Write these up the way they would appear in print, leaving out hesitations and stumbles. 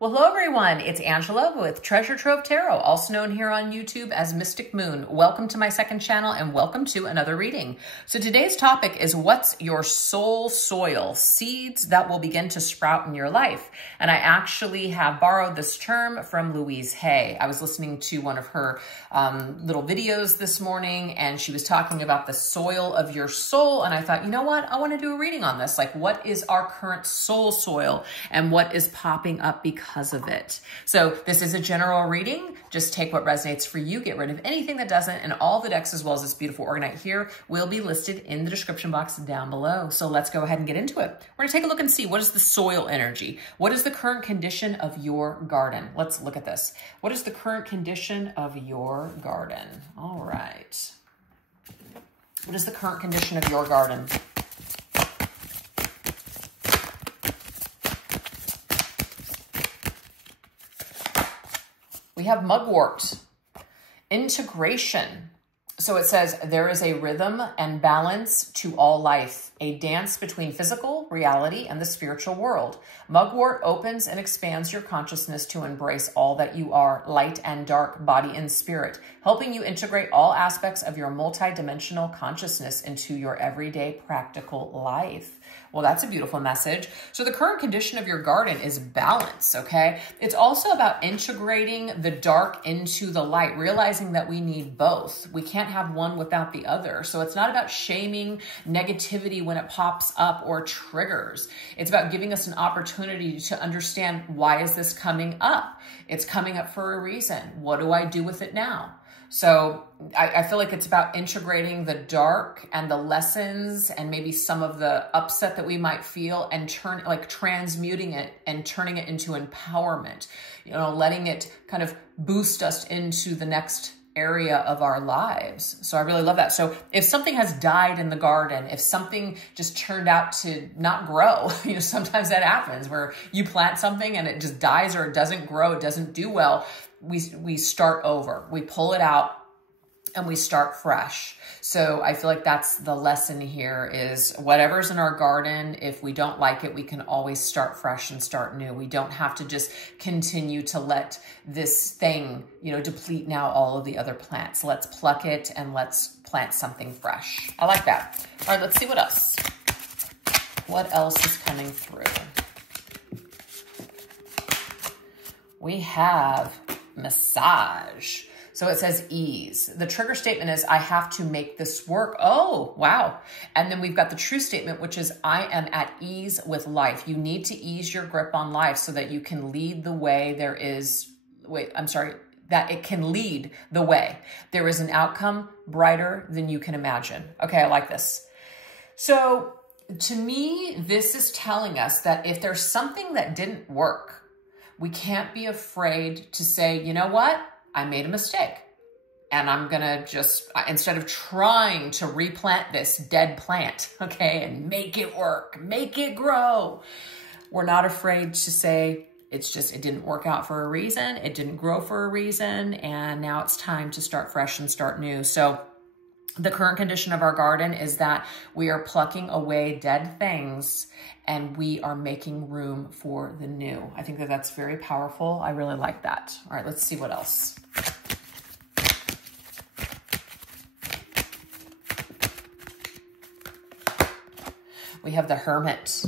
Well, hello everyone, it's Angela with Treasure Trove Tarot, also known here on YouTube as Mystic Moon. Welcome to my second channel and welcome to another reading. So today's topic is what's your soul soil? Seeds that will begin to sprout in your life. And I actually have borrowed this term from Louise Hay. I was listening to one of her little videos this morning and she was talking about the soil of your soul. And I thought, you know what? I want to do a reading on this. Like, what is our current soul soil and what is popping up because of it. So this is a general reading. Just take what resonates for you, get rid of anything that doesn't, and all the decks as well as this beautiful Orgonite here will be listed in the description box down below. So let's go ahead and get into it. We're gonna take a look and see what is the soil energy. What is the current condition of your garden? Let's look at this. What is the current condition of your garden? All right. What is the current condition of your garden? We have mugwort, integration. So it says, there is a rhythm and balance to all life, a dance between physical reality and the spiritual world. Mugwort opens and expands your consciousness to embrace all that you are, light and dark, body and spirit, helping you integrate all aspects of your multidimensional consciousness into your everyday practical life. Well, that's a beautiful message. So the current condition of your garden is balance, okay? It's also about integrating the dark into the light, realizing that we need both. We can't have one without the other. So it's not about shaming negativity when it pops up or triggers. It's about giving us an opportunity to understand, why is this coming up? It's coming up for a reason. What do I do with it now? So I feel like it's about integrating the dark and the lessons and maybe some of the upset that we might feel and transmuting it and turning it into empowerment, you know, letting it kind of boost us into the next area of our lives. So I really love that. So if something has died in the garden, if something just turned out to not grow, you know, sometimes that happens where you plant something and it just dies or it doesn't grow, it doesn't do well. We start over, we pull it out and we start fresh. So I feel like that's the lesson here is whatever's in our garden, if we don't like it, we can always start fresh and start new. We don't have to just continue to let this thing, you know, deplete now all of the other plants. Let's pluck it and let's plant something fresh. I like that. All right, let's see what else. What else is coming through? We have massage. So it says ease. The trigger statement is, I have to make this work. Oh, wow. And then we've got the true statement, which is, I am at ease with life. You need to ease your grip on life so that you can lead the way that it can lead the way. There is an outcome brighter than you can imagine. Okay, I like this. So to me, this is telling us that if there's something that didn't work, we can't be afraid to say, you know what? I made a mistake. And I'm going to just, instead of trying to replant this dead plant, okay, and make it work, make it grow, we're not afraid to say, it didn't work out for a reason. It didn't grow for a reason. And now it's time to start fresh and start new. So the current condition of our garden is that we are plucking away dead things and we are making room for the new. I think that that's very powerful. I really like that. All right, let's see what else. We have the Hermit.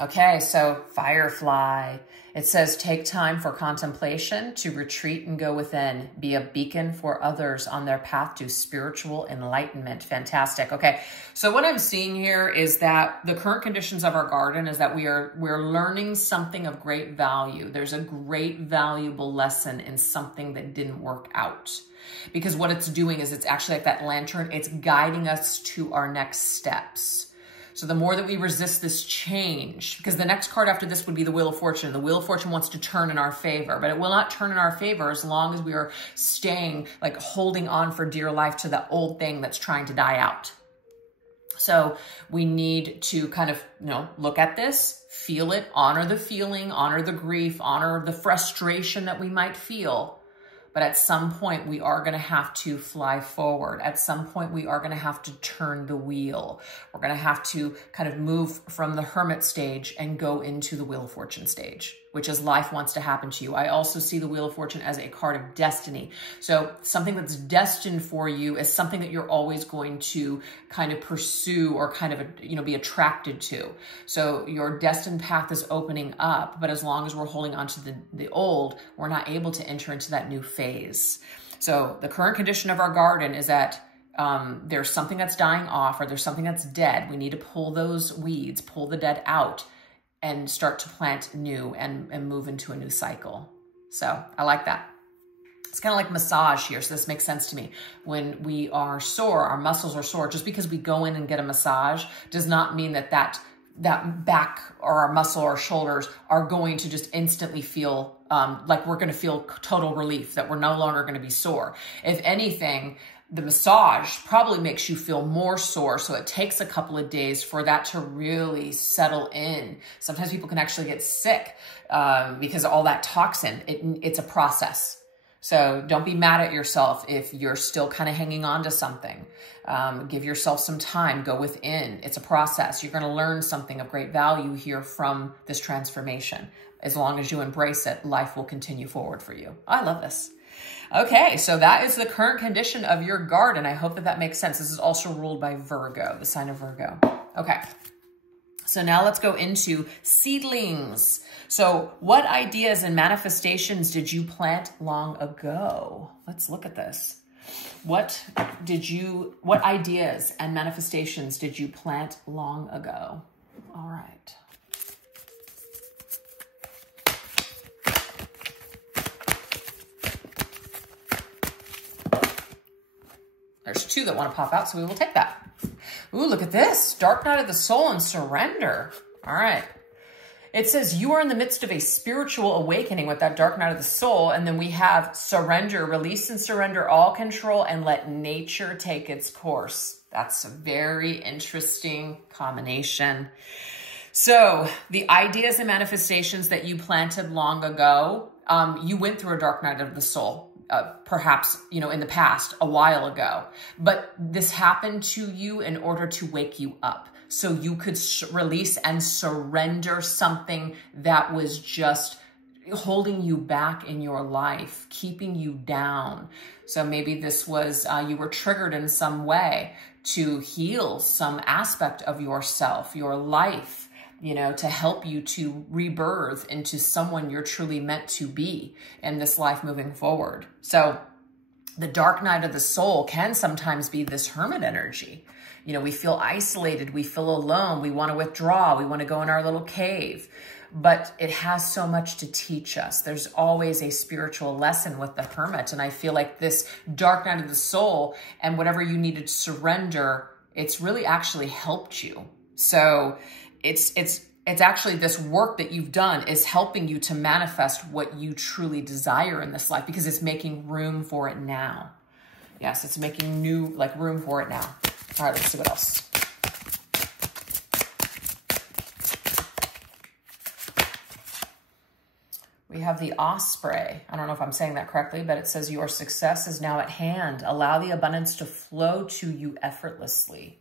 Okay, so Firefly. It says, take time for contemplation, to retreat and go within. Be a beacon for others on their path to spiritual enlightenment. Fantastic. Okay, so what I'm seeing here is that the current conditions of our garden is that we're learning something of great value. There's a great valuable lesson in something that didn't work out. Because what it's doing is it's actually like that lantern. It's guiding us to our next steps. So the more that we resist this change, because the next card after this would be the Wheel of Fortune. The Wheel of Fortune wants to turn in our favor, but it will not turn in our favor as long as we are staying, like holding on for dear life to the old thing that's trying to die out. So we need to kind of, you know, look at this, feel it, honor the feeling, honor the grief, honor the frustration that we might feel. But at some point, we are going to have to fly forward. At some point, we are going to have to turn the wheel. We're going to have to kind of move from the hermit stage and go into the Wheel of Fortune stage, which is life wants to happen to you. I also see the Wheel of Fortune as a card of destiny. So something that's destined for you is something that you're always going to kind of pursue or kind of, you know, be attracted to. So your destined path is opening up, but as long as we're holding on to the old, we're not able to enter into that new phase. So the current condition of our garden is that there's something that's dying off, or there's something that's dead. We need to pull those weeds, pull the dead out, and start to plant new and move into a new cycle. So I like that. It's kind of like massage here. So this makes sense to me. When we are sore, our muscles are sore. Just because we go in and get a massage does not mean that back or our muscle or shoulders are going to just instantly feel like we're going to feel total relief, that we're no longer going to be sore. If anything, the massage probably makes you feel more sore. So it takes a couple of days for that to really settle in. Sometimes people can actually get sick because of all that toxin. It's a process. So don't be mad at yourself if you're still kind of hanging on to something. Give yourself some time, go within. It's a process. You're going to learn something of great value here from this transformation. As long as you embrace it, life will continue forward for you. I love this. Okay, so that is the current condition of your garden. I hope that that makes sense. This is also ruled by Virgo, the sign of Virgo. Okay, so now let's go into seedlings. So what ideas and manifestations did you plant long ago? Let's look at this. What ideas and manifestations did you plant long ago? All right. There's two that want to pop out, so we will take that. Ooh, look at this. Dark night of the soul and surrender. All right. It says you are in the midst of a spiritual awakening with that dark night of the soul. And then we have surrender, release and surrender all control and let nature take its course. That's a very interesting combination. So the ideas and manifestations that you planted long ago, you went through a dark night of the soul. Perhaps, you know, in the past, a while ago. But this happened to you in order to wake you up. So you could release and surrender something that was just holding you back in your life, keeping you down. So maybe this was, you were triggered in some way to heal some aspect of yourself, your life, you know, to help you to rebirth into someone you're truly meant to be in this life moving forward. So the dark night of the soul can sometimes be this hermit energy. You know, we feel isolated, we feel alone, we want to withdraw, we want to go in our little cave, but it has so much to teach us. There's always a spiritual lesson with the hermit. And I feel like this dark night of the soul and whatever you needed to surrender, it's really actually helped you. So it's actually this work that you've done is helping you to manifest what you truly desire in this life because it's making room for it now. Yes, it's making room for it now. All right, let's see what else. We have the osprey. I don't know if I'm saying that correctly, but it says your success is now at hand. Allow the abundance to flow to you effortlessly.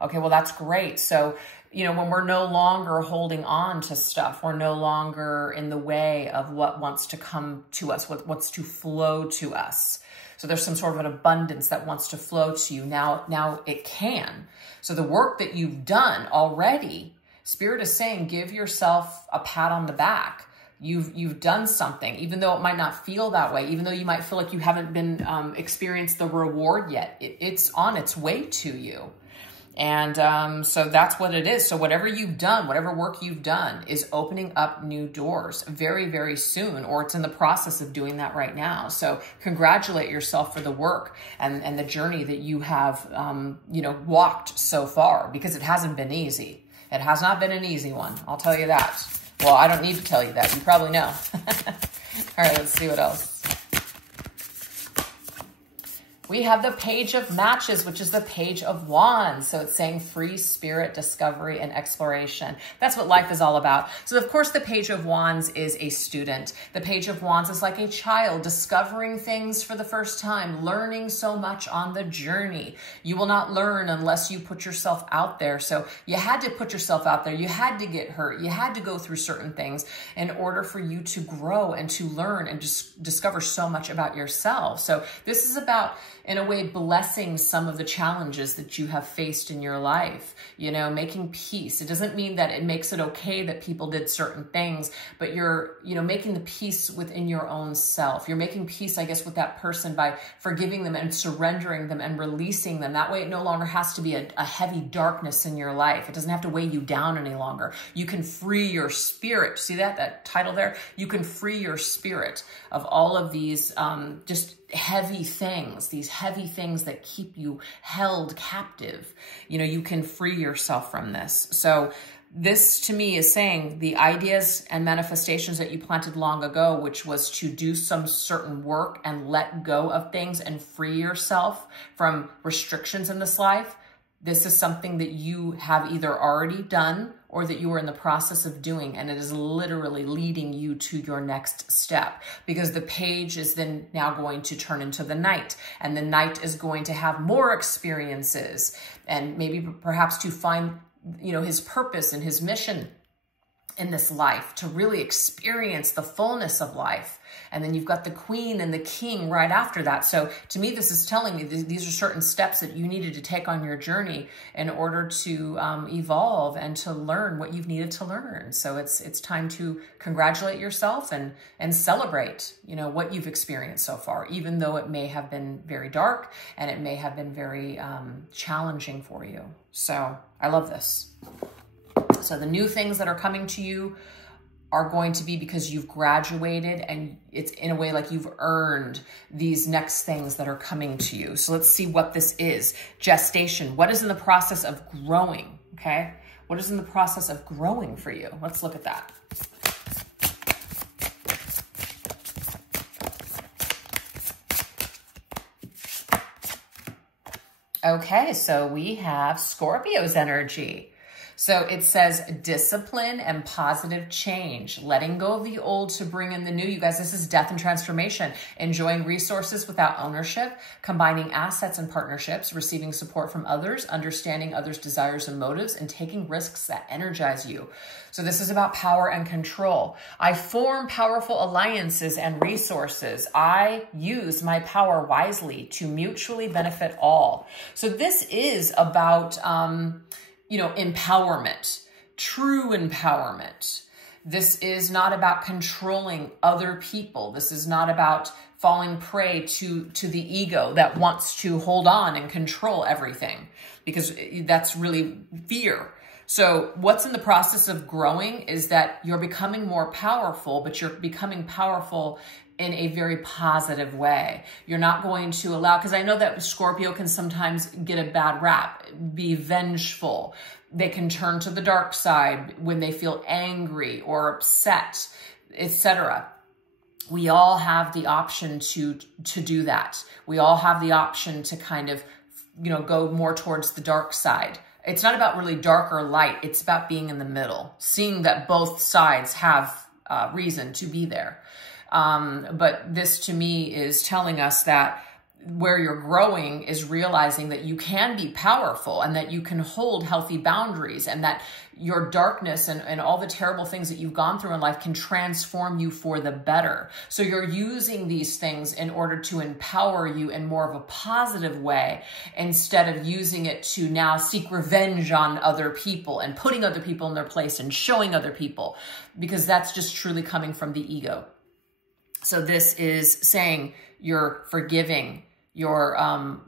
Okay, well, that's great. So, you know, when we're no longer holding on to stuff, we're no longer in the way of what wants to come to us, what wants to flow to us. So there's some sort of an abundance that wants to flow to you. Now it can. So the work that you've done already, Spirit is saying, give yourself a pat on the back. You've done something, even though it might not feel that way, even though you might feel like you haven't been experienced the reward yet. It's on its way to you. And so that's what it is. So whatever you've done, whatever work you've done is opening up new doors very, very soon, or it's in the process of doing that right now. So congratulate yourself for the work and the journey that you have, you know, walked so far, because it hasn't been easy. It has not been an easy one. I'll tell you that. Well, I don't need to tell you that. You probably know. All right, let's see what else. We have the Page of Matches, which is the Page of Wands. So it's saying free spirit, discovery, and exploration. That's what life is all about. So of course, the Page of Wands is a student. The Page of Wands is like a child discovering things for the first time, learning so much on the journey. You will not learn unless you put yourself out there. So you had to put yourself out there. You had to get hurt. You had to go through certain things in order for you to grow and to learn and just discover so much about yourself. So this is about, in a way, blessing some of the challenges that you have faced in your life, you know, making peace. It doesn't mean that it makes it okay that people did certain things, but you're, you know, making the peace within your own self. You're making peace, I guess, with that person by forgiving them and surrendering them and releasing them. That way it no longer has to be a heavy darkness in your life. It doesn't have to weigh you down any longer. You can free your spirit. See that title there? You can free your spirit of all of these just heavy things, these heavy things that keep you held captive. You know, you can free yourself from this. So this to me is saying the ideas and manifestations that you planted long ago, which was to do some certain work and let go of things and free yourself from restrictions in this life. This is something that you have either already done or that you are in the process of doing, and it is literally leading you to your next step, because the page is then now going to turn into the knight, and the knight is going to have more experiences and maybe perhaps to find, you know, his purpose and his mission in this life, to really experience the fullness of life. And then you've got the queen and the king right after that. So to me, this is telling me these are certain steps that you needed to take on your journey in order to evolve and to learn what you've needed to learn. So it's time to congratulate yourself and celebrate, you know, what you've experienced so far, even though it may have been very dark and it may have been very challenging for you. So I love this. So the new things that are coming to you are going to be because you've graduated, and it's in a way like you've earned these next things that are coming to you. So let's see what this is. Gestation. What is in the process of growing? Okay. What is in the process of growing for you? Let's look at that. Okay. So we have Scorpio's energy. So it says discipline and positive change, letting go of the old to bring in the new. You guys, this is death and transformation, enjoying resources without ownership, combining assets and partnerships, receiving support from others, understanding others' desires and motives, and taking risks that energize you. So this is about power and control. I form powerful alliances and resources. I use my power wisely to mutually benefit all. So this is about, you know, empowerment, true empowerment. This is not about controlling other people. This is not about falling prey to the ego that wants to hold on and control everything, because that's really fear. So what's in the process of growing is that you're becoming more powerful, but you're becoming powerful in a very positive way. You're not going to allow, because I know that Scorpio can sometimes get a bad rap, be vengeful. They can turn to the dark side when they feel angry or upset, etc. We all have the option to do that. We all have the option to kind of, you know, go more towards the dark side. It's not about really dark or light. It's about being in the middle, seeing that both sides have reason to be there. But this to me is telling us that where you're growing is realizing that you can be powerful and that you can hold healthy boundaries, and that your darkness and all the terrible things that you've gone through in life can transform you for the better. So you're using these things in order to empower you in more of a positive way, instead of using it to now seek revenge on other people and putting other people in their place and showing other people, because that's just truly coming from the ego. So this is saying you're forgiving, you're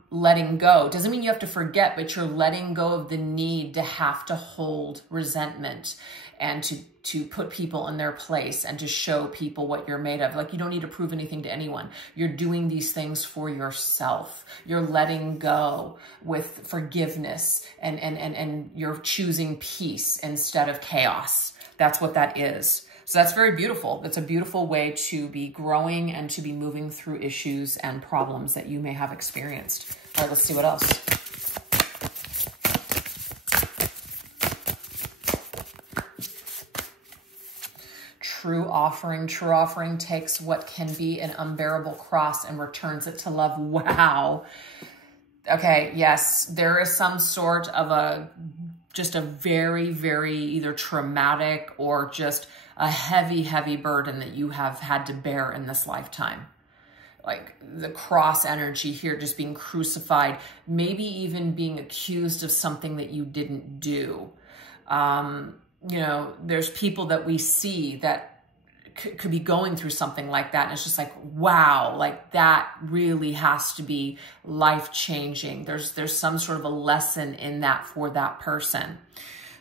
letting go. Doesn't mean you have to forget, but you're letting go of the need to have to hold resentment and to put people in their place and to show people what you're made of. Like, you don't need to prove anything to anyone. You're doing these things for yourself. You're letting go with forgiveness, and you're choosing peace instead of chaos. That's what that is. So that's very beautiful. That's a beautiful way to be growing and to be moving through issues and problems that you may have experienced. All right, let's see what else. True offering. True offering takes what can be an unbearable cross and returns it to love. Wow. Okay, yes, there is some sort of just a very, very either traumatic or just a heavy, heavy burden that you have had to bear in this lifetime. Like the cross energy here, just being crucified, maybe even being accused of something that you didn't do. You know, there's people that we see that could be going through something like that. And it's just like, wow, like that really has to be life-changing. There's some sort of a lesson in that for that person.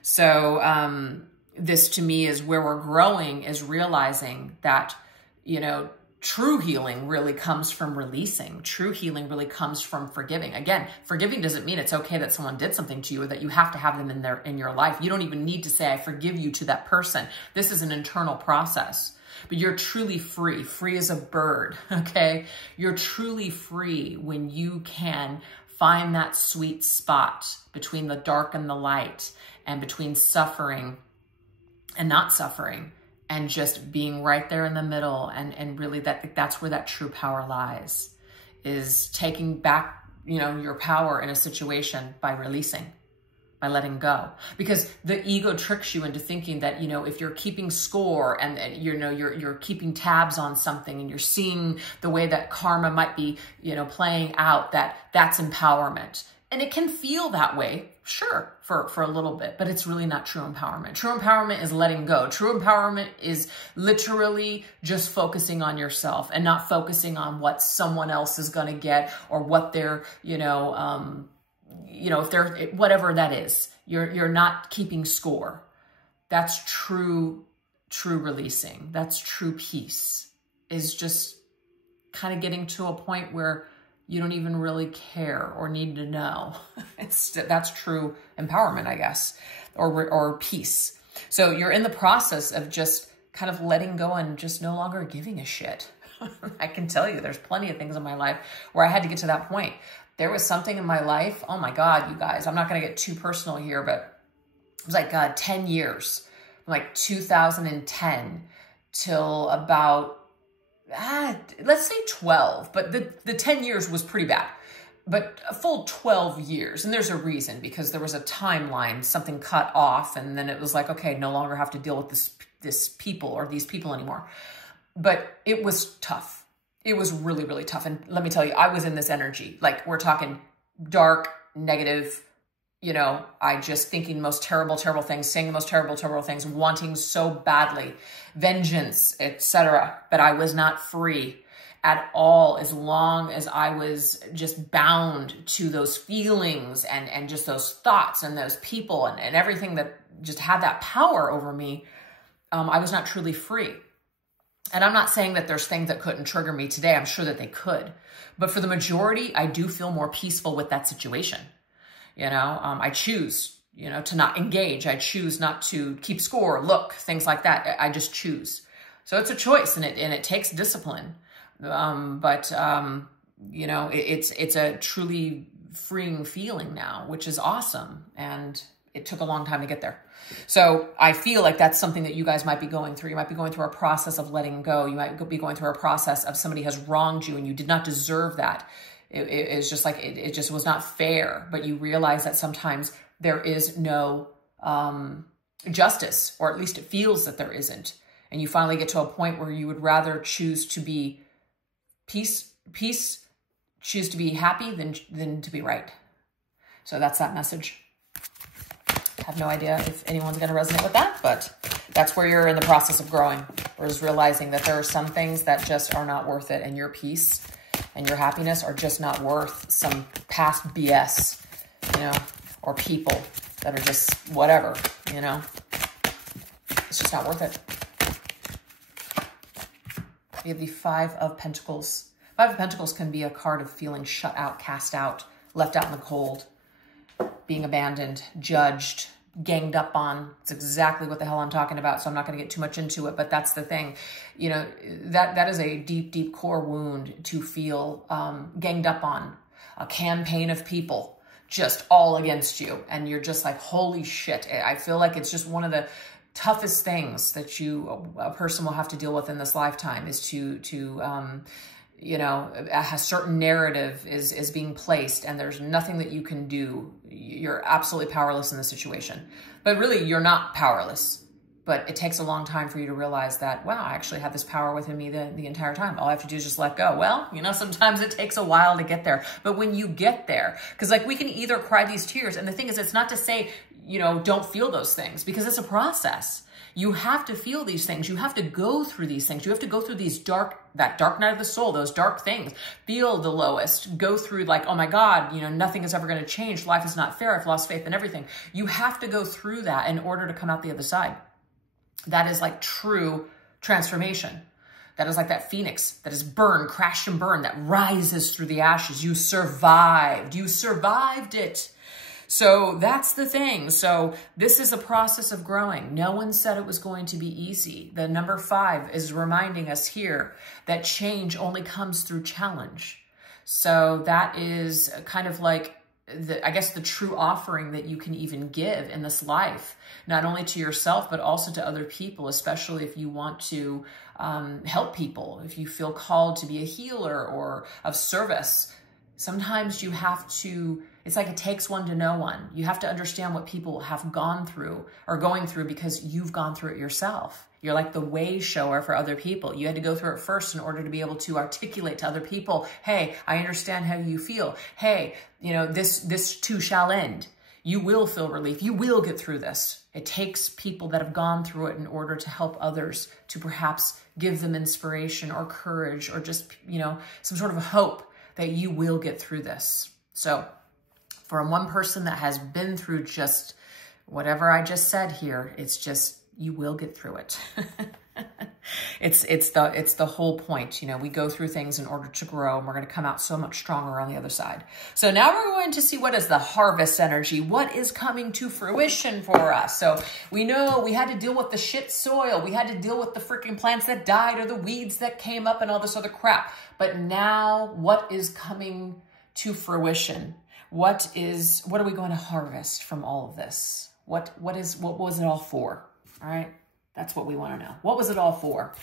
So this to me is where we're growing, is realizing that, you know, true healing really comes from releasing. True healing really comes from forgiving. Again, forgiving doesn't mean it's okay that someone did something to you or that you have to have them in your life. You don't even need to say, I forgive you to that person. This is an internal process. But you're truly free, free as a bird, okay? You're truly free when you can find that sweet spot between the dark and the light, and between suffering and not suffering, and just being right there in the middle. And really that's where that true power lies, is taking back, you know, your power in a situation by releasing, by letting go. Because the ego tricks you into thinking that, you know, if you're keeping score and you know, you're keeping tabs on something and you're seeing the way that karma might be, you know, playing out, that's empowerment. And it can feel that way, sure, for a little bit, but it's really not true empowerment. True empowerment is letting go. True empowerment is literally just focusing on yourself and not focusing on what someone else is going to get, or what they're, you know, if they're, whatever that is, you're not keeping score. That's true releasing. That's true peace, is just kind of getting to a point where you don't even really care or need to know. That's true empowerment, I guess, or peace. So you're in the process of just kind of letting go and just no longer giving a shit. I can tell you there's plenty of things in my life where I had to get to that point. There was something in my life, oh my God, you guys, I'm not going to get too personal here, but it was like 10 years, from like 2010 till about, let's say 12, but the 10 years was pretty bad, but a full 12 years. And there's a reason, because there was a timeline, something cut off, and then it was like, okay, no longer have to deal with this people or these people anymore. But it was tough. It was really, really tough. And let me tell you, I was in this energy, like we're talking dark, negative, you know, I just thinking the most terrible, terrible things, saying the most terrible, terrible things, wanting so badly, vengeance, etc. But I was not free at all, as long as I was just bound to those feelings and just those thoughts and those people and everything that just had that power over me. I was not truly free. And I'm not saying that there's things that couldn't trigger me today. I'm sure that they could. But for the majority, I do feel more peaceful with that situation. You know, I choose, you know, to not engage. I choose not to keep score, look, things like that. I just choose. So it's a choice, and it takes discipline. You know, it's a truly freeing feeling now, which is awesome. And it took a long time to get there. So I feel like that's something that you guys might be going through. You might be going through a process of letting go. You might be going through a process of somebody has wronged you and you did not deserve that. It's just like, it just was not fair. But you realize that sometimes there is no justice, or at least it feels that there isn't. And you finally get to a point where you would rather choose to be choose to be happy than to be right. So that's that message. I have no idea if anyone's going to resonate with that, but that's where you're in the process of growing, or is realizing that there are some things that just are not worth it, and your peace and your happiness are just not worth some past BS, you know, or people that are just whatever, you know. It's just not worth it. We have the Five of Pentacles. Five of Pentacles can be a card of feeling shut out, cast out, left out in the cold, being abandoned, judged, ganged up on. It's exactly what the hell I'm talking about. So I'm not going to get too much into it, but that's the thing. You know, that is a deep, deep core wound to feel ganged up on. A campaign of people just all against you. And you're just like, holy shit. I feel like it's just one of the toughest things that a person will have to deal with in this lifetime is to you know, a certain narrative is being placed and there's nothing that you can do. You're absolutely powerless in the situation. But really, you're not powerless. But it takes a long time for you to realize that, wow, I actually have this power within me the entire time. All I have to do is just let go. Well, you know, sometimes it takes a while to get there. But when you get there, because like we can either cry these tears. And the thing is, it's not to say, you know, don't feel those things because it's a process. You have to feel these things. You have to go through these things. You have to go through that dark night of the soul, those dark things. Feel the lowest. Go through like, oh my God, you know, nothing is ever going to change. Life is not fair. I've lost faith in everything. You have to go through that in order to come out the other side. That is like true transformation. That is like that phoenix that is burned, crashed and burned, that rises through the ashes. You survived. You survived it. So that's the thing. So this is a process of growing. No one said it was going to be easy. The number 5 is reminding us here that change only comes through challenge. So that is kind of like, I guess, the true offering that you can even give in this life, not only to yourself, but also to other people, especially if you want to help people, if you feel called to be a healer or of service. Sometimes you have to, it's like it takes one to know one. You have to understand what people have gone through or going through because you've gone through it yourself. You're like the way shower for other people. You had to go through it first in order to be able to articulate to other people, hey, I understand how you feel. Hey, you know, this too shall end. You will feel relief. You will get through this. It takes people that have gone through it in order to help others, to perhaps give them inspiration or courage or just, you know, some sort of hope that you will get through this. So for one person that has been through just whatever I just said here, it's just, you will get through it. It's the whole point. You know, we go through things in order to grow, and we're going to come out so much stronger on the other side. So now we're going to see what is the harvest energy. What is coming to fruition for us? So we know we had to deal with the shit soil. We had to deal with the freaking plants that died or the weeds that came up and all this other crap. But now what is coming to fruition? What are we going to harvest from all of this? What was it all for? All right. That's what we want to know. What was it all for?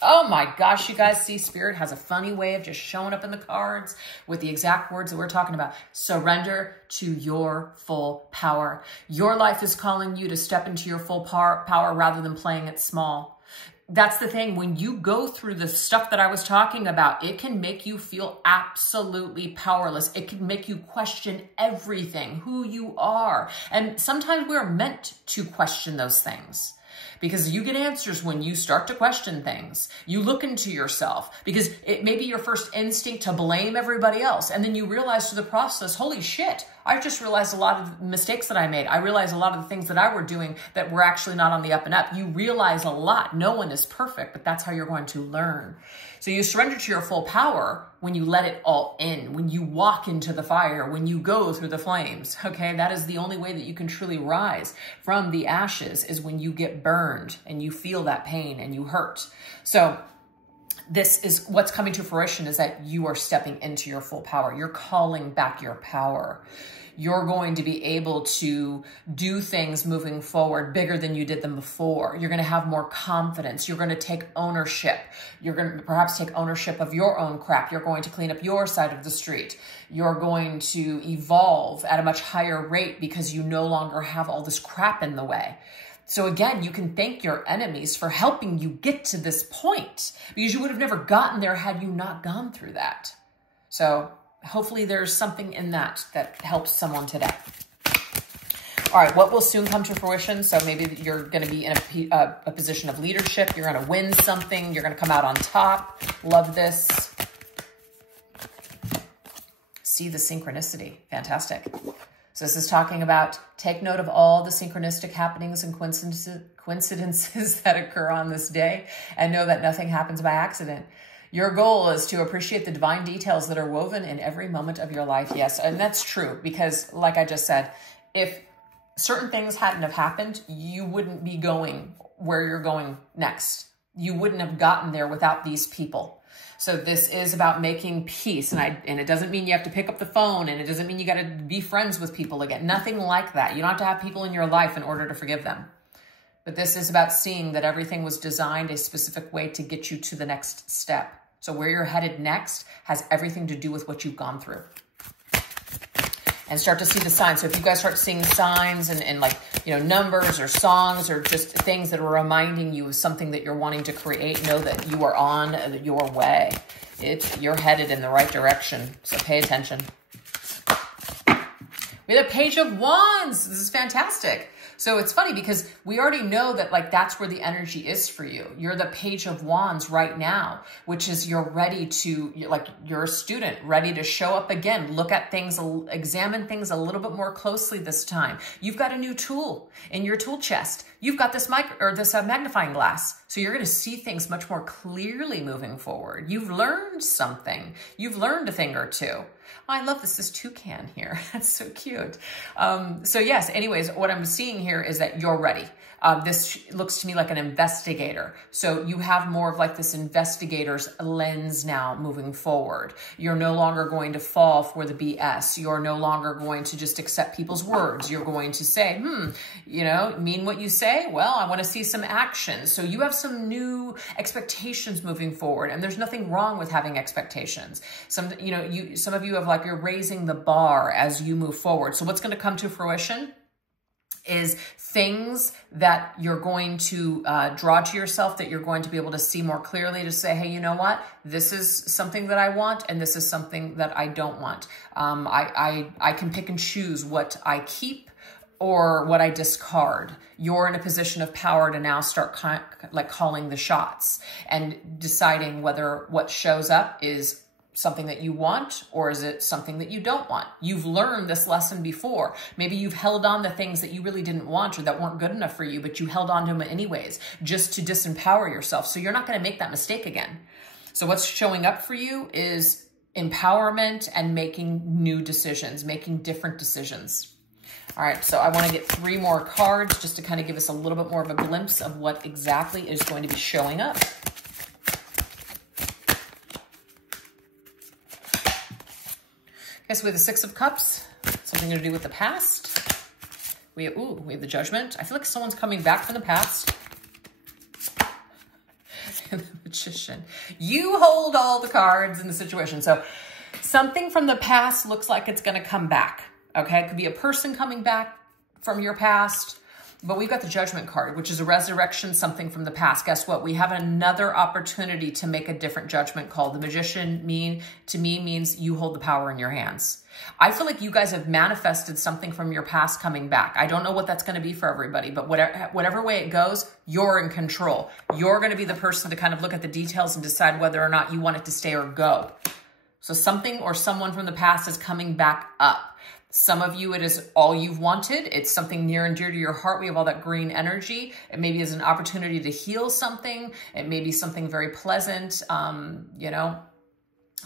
Oh my gosh, you guys, see, Spirit has a funny way of just showing up in the cards with the exact words that we're talking about. Surrender to your full power. Your life is calling you to step into your full power rather than playing it small. That's the thing. When you go through the stuff that I was talking about, it can make you feel absolutely powerless. It can make you question everything, who you are. And sometimes we're meant to question those things. Because you get answers when you start to question things. You look into yourself because it may be your first instinct to blame everybody else. And then you realize through the process, holy shit, I just realized a lot of mistakes that I made. I realized a lot of the things that I were doing that were actually not on the up and up. You realize a lot. No one is perfect, but that's how you're going to learn. So you surrender to your full power when you let it all in, when you walk into the fire, when you go through the flames, okay? That is the only way that you can truly rise from the ashes, is when you get burned and you feel that pain and you hurt. So this is what's coming to fruition, is that you are stepping into your full power. You're calling back your power. You're going to be able to do things moving forward bigger than you did them before. You're going to have more confidence. You're going to take ownership. You're going to perhaps take ownership of your own crap. You're going to clean up your side of the street. You're going to evolve at a much higher rate because you no longer have all this crap in the way. So again, you can thank your enemies for helping you get to this point, because you would have never gotten there had you not gone through that. So hopefully there's something in that helps someone today. All right, what will soon come to fruition? So maybe you're going to be in a position of leadership. You're going to win something. You're going to come out on top. Love this. See the synchronicity. Fantastic. So this is talking about, take note of all the synchronistic happenings and coincidences that occur on this day, and know that nothing happens by accident. Your goal is to appreciate the divine details that are woven in every moment of your life. Yes, and that's true, because like I just said, if certain things hadn't have happened, you wouldn't be going where you're going next. You wouldn't have gotten there without these people. So this is about making peace. And it doesn't mean you have to pick up the phone, and it doesn't mean you got to be friends with people again. Nothing like that. You don't have to have people in your life in order to forgive them. But this is about seeing that everything was designed a specific way to get you to the next step. So where you're headed next has everything to do with what you've gone through. And start to see the signs. So if you guys start seeing signs and like, you know, numbers or songs or just things that are reminding you of something that you're wanting to create, know that you are on your way. You're headed in the right direction. So pay attention. We have a Page of Wands. This is fantastic. So it's funny because we already know that like that's where the energy is for you. You're the Page of Wands right now, which is you're ready to, like you're a student, ready to show up again, look at things, examine things a little bit more closely this time. You've got a new tool in your tool chest. You've got this magnifying glass. So you're going to see things much more clearly moving forward. You've learned something. You've learned a thing or two. Oh, I love this toucan here. That's so cute. So yes, anyways, what I'm seeing here is that you're ready. This looks to me like an investigator. So you have more of like this investigator's lens now moving forward. You're no longer going to fall for the BS. You're no longer going to just accept people's words. You're going to say, you know, mean what you say? Well, I want to see some action. So you have some new expectations moving forward, and there's nothing wrong with having expectations. Some of you have like, you're raising the bar as you move forward. So what's going to come to fruition is things that you're going to draw to yourself, that you're going to be able to see more clearly, to say, hey, you know what? This is something that I want, and this is something that I don't want. I can pick and choose what I keep or what I discard. You're in a position of power to now start calling the shots and deciding whether what shows up is something that you want, or is it something that you don't want? You've learned this lesson before. Maybe you've held on to things that you really didn't want or that weren't good enough for you, but you held on to them anyways, just to disempower yourself. So you're not going to make that mistake again. So what's showing up for you is empowerment and making new decisions, making different decisions. All right, so I want to get 3 more cards just to kind of give us a little bit more of a glimpse of what exactly is going to be showing up. Okay, so we have the 6 of Cups, something to do with the past. We have the Judgment. I feel like someone's coming back from the past. And the Magician. You hold all the cards in the situation. So something from the past looks like it's going to come back. Okay, it could be a person coming back from your past. But we've got the Judgment card, which is a resurrection, something from the past. Guess what? We have another opportunity to make a different judgment call. The Magician to me means you hold the power in your hands. I feel like you guys have manifested something from your past coming back. I don't know what that's going to be for everybody, but whatever way it goes, you're in control. You're going to be the person to kind of look at the details and decide whether or not you want it to stay or go. So something or someone from the past is coming back up. Some of you, it is all you've wanted. It's something near and dear to your heart. We have all that green energy. It maybe is an opportunity to heal something. It may be something very pleasant. You know,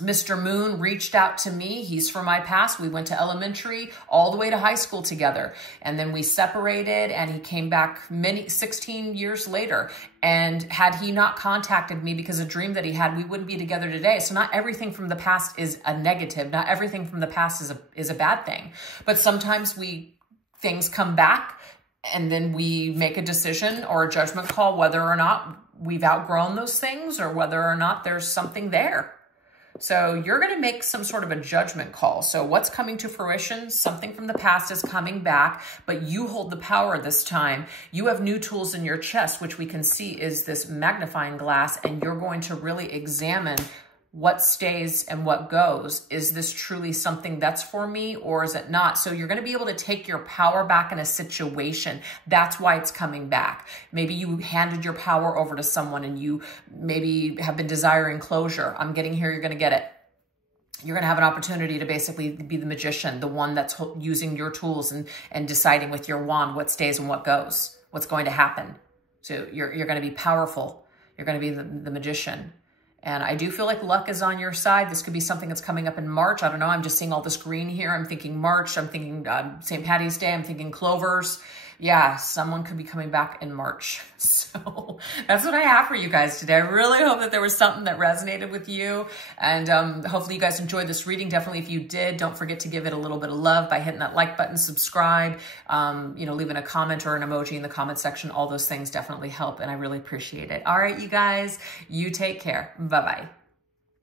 Mr. Moon reached out to me. He's from my past. We went to elementary all the way to high school together. And then we separated, and he came back 16 years later. And had he not contacted me because of a dream that he had, we wouldn't be together today. So not everything from the past is a negative. Not everything from the past is a bad thing. But sometimes things come back, and then we make a decision or a judgment call whether or not we've outgrown those things or whether or not there's something there. So you're going to make some sort of a judgment call. So what's coming to fruition? Something from the past is coming back, but you hold the power this time. You have new tools in your chest, which we can see is this magnifying glass, and you're going to really examine what stays and what goes. Is this truly something that's for me, or is it not? So you're going to be able to take your power back in a situation. That's why it's coming back. Maybe you handed your power over to someone and you maybe have been desiring closure. I'm getting here, you're going to get it. You're going to have an opportunity to basically be the magician, the one that's using your tools and deciding with your wand what stays and what goes, what's going to happen. So you're going to be powerful. You're going to be the magician. And I do feel like luck is on your side. This could be something that's coming up in March. I don't know. I'm just seeing all this green here. I'm thinking March. I'm thinking St. Patty's Day. I'm thinking clovers. Yeah, someone could be coming back in March. So that's what I have for you guys today. I really hope that there was something that resonated with you. And hopefully you guys enjoyed this reading. Definitely, if you did, don't forget to give it a little bit of love by hitting that like button, subscribe, leaving a comment or an emoji in the comment section. All those things definitely help, and I really appreciate it. All right, you guys, you take care. Bye-bye.